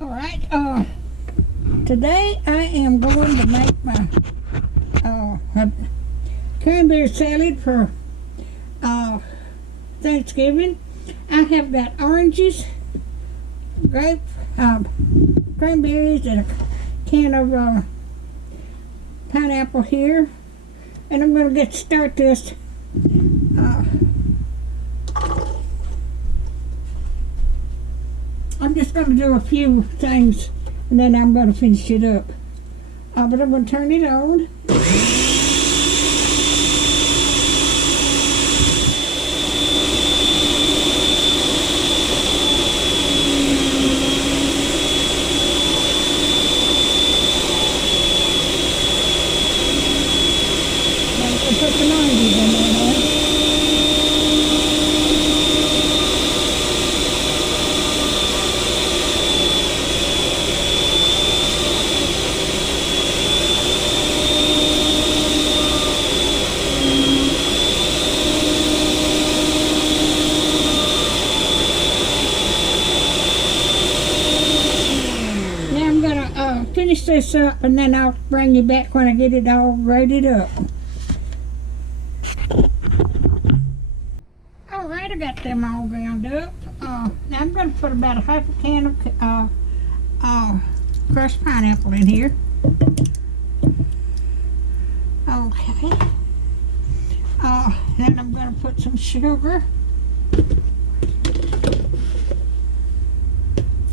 Alright, today I am going to make my cranberry salad for Thanksgiving. I have got oranges, grape, cranberries, and a can of pineapple here. And I'm going to start this. I'm just going to do a few things and then I'm going to finish it up. But I'm going to turn it on. Put the oranges in there now. Now I'm gonna finish this up and then I'll bring you back when I get it all grated up. Alright, I got them all ground up. Now I'm going to put about a half a can of crushed pineapple in here. Okay. Then I'm going to put some sugar.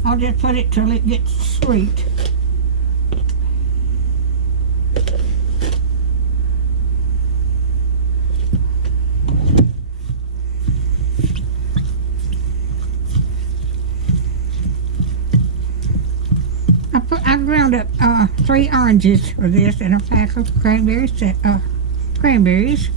I'll just put it till it gets sweet. I ground up 3 oranges for this and a pack of cranberries. Cranberries.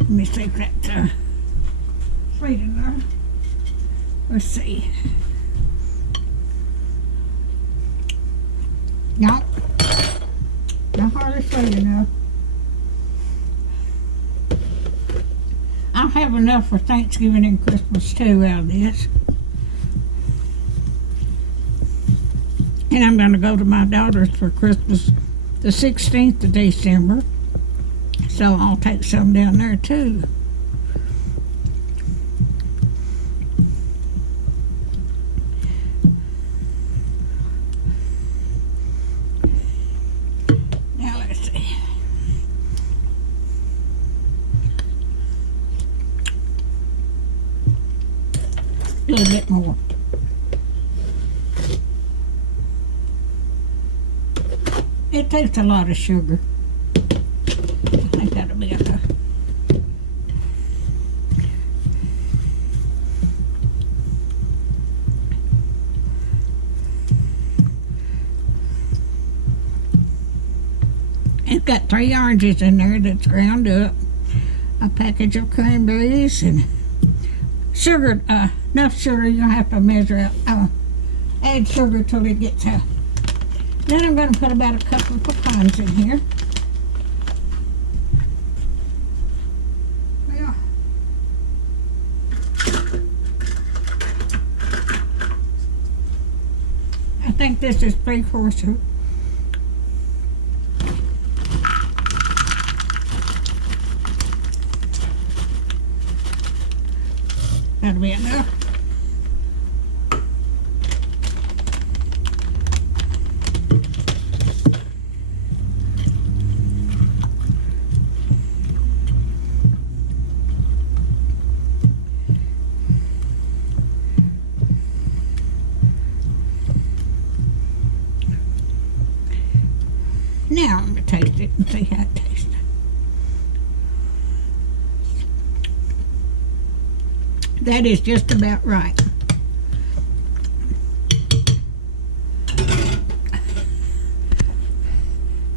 Let me see if that's sweet enough. Let's see. No, not hardly sweet enough. I'll have enough for Thanksgiving and Christmas too out of this. And I'm going to go to my daughter's for Christmas the 16th of December. So I'll take some down there too. Now let's see. A little bit more. It takes a lot of sugar. I think that'll be enough. It's got 3 oranges in there that's ground up, a package of cranberries, and sugar, enough sugar. You'll have to measure out, add sugar till it gets out. Then I'm going to put about a couple of pecans in here. Well, I think this is 3/4. That'll be enough. Now I'm going to taste it and see how it tastes. That is just about right.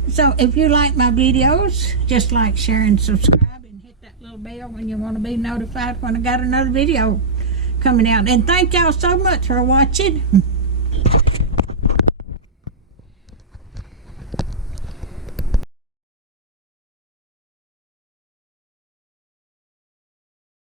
So if you like my videos, just like, share, and subscribe, and hit that little bell when you want to be notified when I got another video coming out. And thank y'all so much for watching.